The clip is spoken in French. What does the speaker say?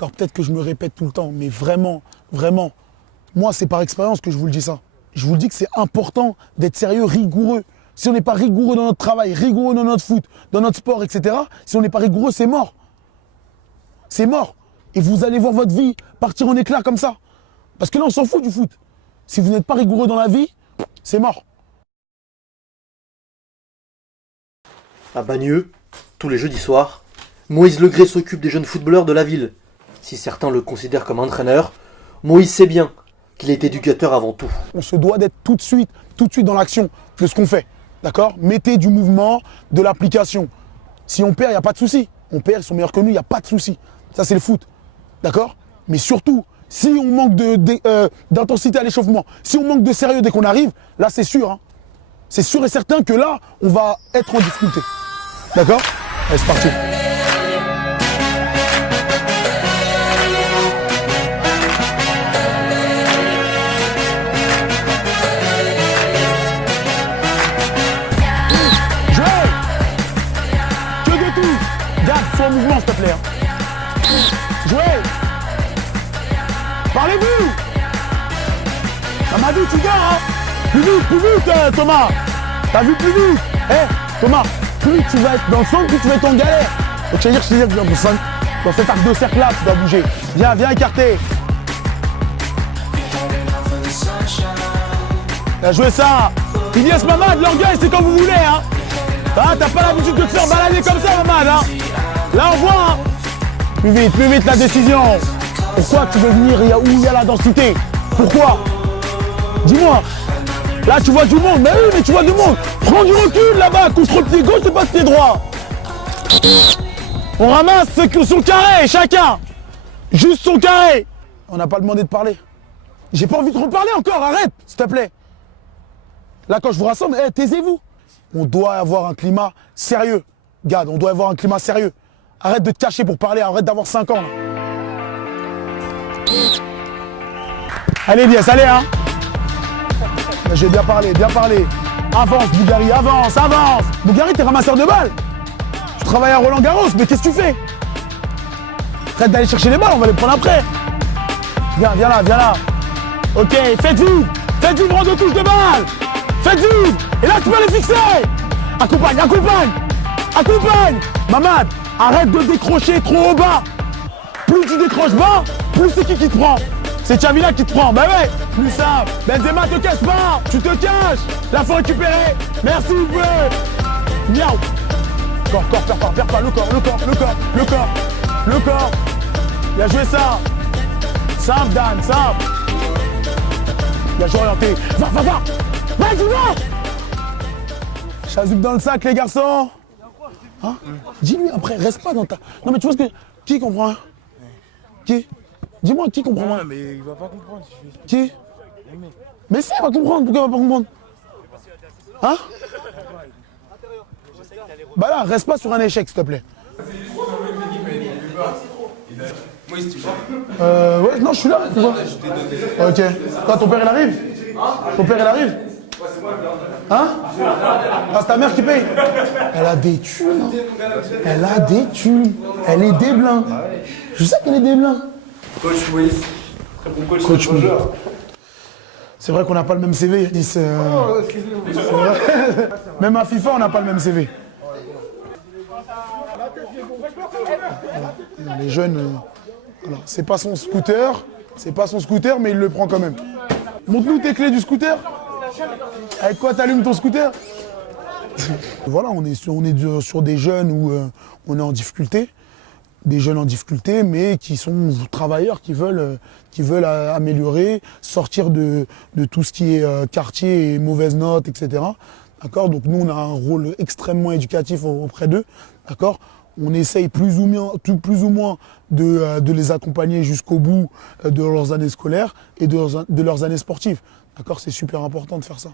d'accord, peut-être que je me répète tout le temps, mais vraiment, vraiment, moi, c'est par expérience que je vous le dis ça. Je vous le dis que c'est important d'être sérieux, rigoureux. Si on n'est pas rigoureux dans notre travail, rigoureux dans notre foot, dans notre sport, etc., si on n'est pas rigoureux, c'est mort. C'est mort. Et vous allez voir votre vie partir en éclats comme ça. Parce que là, on s'en fout du foot. Si vous n'êtes pas rigoureux dans la vie, c'est mort. À Bagneux, tous les jeudis soirs, Moïse Legré s'occupe des jeunes footballeurs de la ville. Si certains le considèrent comme entraîneur, Moïse sait bien qu'il est éducateur avant tout. On se doit d'être tout de suite dans l'action de ce qu'on fait. D'accord? Mettez du mouvement, de l'application. Si on perd, il n'y a pas de souci. On perd, ils sont meilleurs que nous, il n'y a pas de souci. Ça, c'est le foot. D'accord? Mais surtout, si on manque d'intensité à l'échauffement, si on manque de sérieux dès qu'on arrive, là, c'est sûr. Hein. C'est sûr et certain que là, on va être en difficulté. D'accord? Allez, c'est parti. Sois en mouvement, s'il te plaît. Jouez. Parlez-vous. Mamadou, tu gars, hein. Plus vite, Thomas. T'as vu plus vite. Thomas, plus tu vas être dans le centre, plus tu vas être en galère. Donc, je te dire que dans cet arc de cercle-là, tu dois bouger. Viens écarter. Bien joué ça. Ilias Mamad, l'orgueil, c'est comme vous voulez, hein. Ah, t'as pas l'habitude de te faire balader comme ça, Mamad, hein. Là, on voit, hein. Plus vite la décision. Pourquoi tu veux venir où il y a la densité? Pourquoi? Dis-moi. Là, tu vois du monde. Mais oui, mais tu vois du monde. Prends du recul là-bas. Contre le pied gauche, c'est pas le pied droit. On ramasse son carré, chacun. Juste son carré. On n'a pas demandé de parler. J'ai pas envie de reparler encore. Arrête, s'il te plaît. Là, quand je vous rassemble, taisez-vous. On doit avoir un climat sérieux. Gad, on doit avoir un climat sérieux. Arrête de te cacher pour parler, arrête d'avoir 5 ans. Là. Allez, Elias, allez, hein. Je vais bien parler. Avance, Bougari, avance. Bougari, t'es ramasseur de balles. Tu travailles à Roland Garros, mais qu'est-ce que tu fais? Arrête d'aller chercher les balles, on va les prendre après. Viens là. Ok, faites vivre en 2 touches de balle. Faites vivre. Et là, tu peux les fixer. Accompagne. Mamad, arrête de décrocher trop haut bas. Plus tu décroches bas, plus c'est qui te prend. C'est Chavila qui te prend. Bah ouais, plus simple. Benzema, te cache pas. Tu te caches. Là, faut récupérer. Merci, Miaou. Corps, perds pas. Le corps. Il a joué ça. Simple, Dan, simple. Il a joué orienté. Va. Vas-y. Chazoub dans le sac, les garçons. Hein? Dis-lui après, reste pas dans ta... Non mais tu vois ce que... Qui comprend? Qui? Dis-moi, qui comprend? Non, mais il va pas comprendre si je lui Qui? explique. Mais si, il va comprendre. Pourquoi il va pas comprendre? Hein? Bah là, reste pas sur un échec, s'il te plaît. Ouais, non, je suis là. Ok. Toi, ton père, il arrive? Hein? Ah, c'est ta mère qui paye? Elle a des thunes. Elle est déblin. Je sais qu'elle est déblin. Coach Moïse, très bon coach. C'est vrai qu'on n'a pas le même CV, Yanis. Même à FIFA, on n'a pas le même CV. Les jeunes, voilà. C'est pas son scooter, mais il le prend quand même. Montre-nous tes clés du scooter. Avec quoi t'allumes ton scooter? Voilà, on est sur des jeunes où on est en difficulté. Des jeunes en difficulté, mais qui sont travailleurs, qui veulent améliorer, sortir de tout ce qui est quartier et mauvaises notes, etc. D'accord? Donc nous, on a un rôle extrêmement éducatif auprès d'eux. D'accord? On essaye plus ou moins de les accompagner jusqu'au bout de leurs années scolaires et de leurs années sportives. D'accord? C'est super important de faire ça.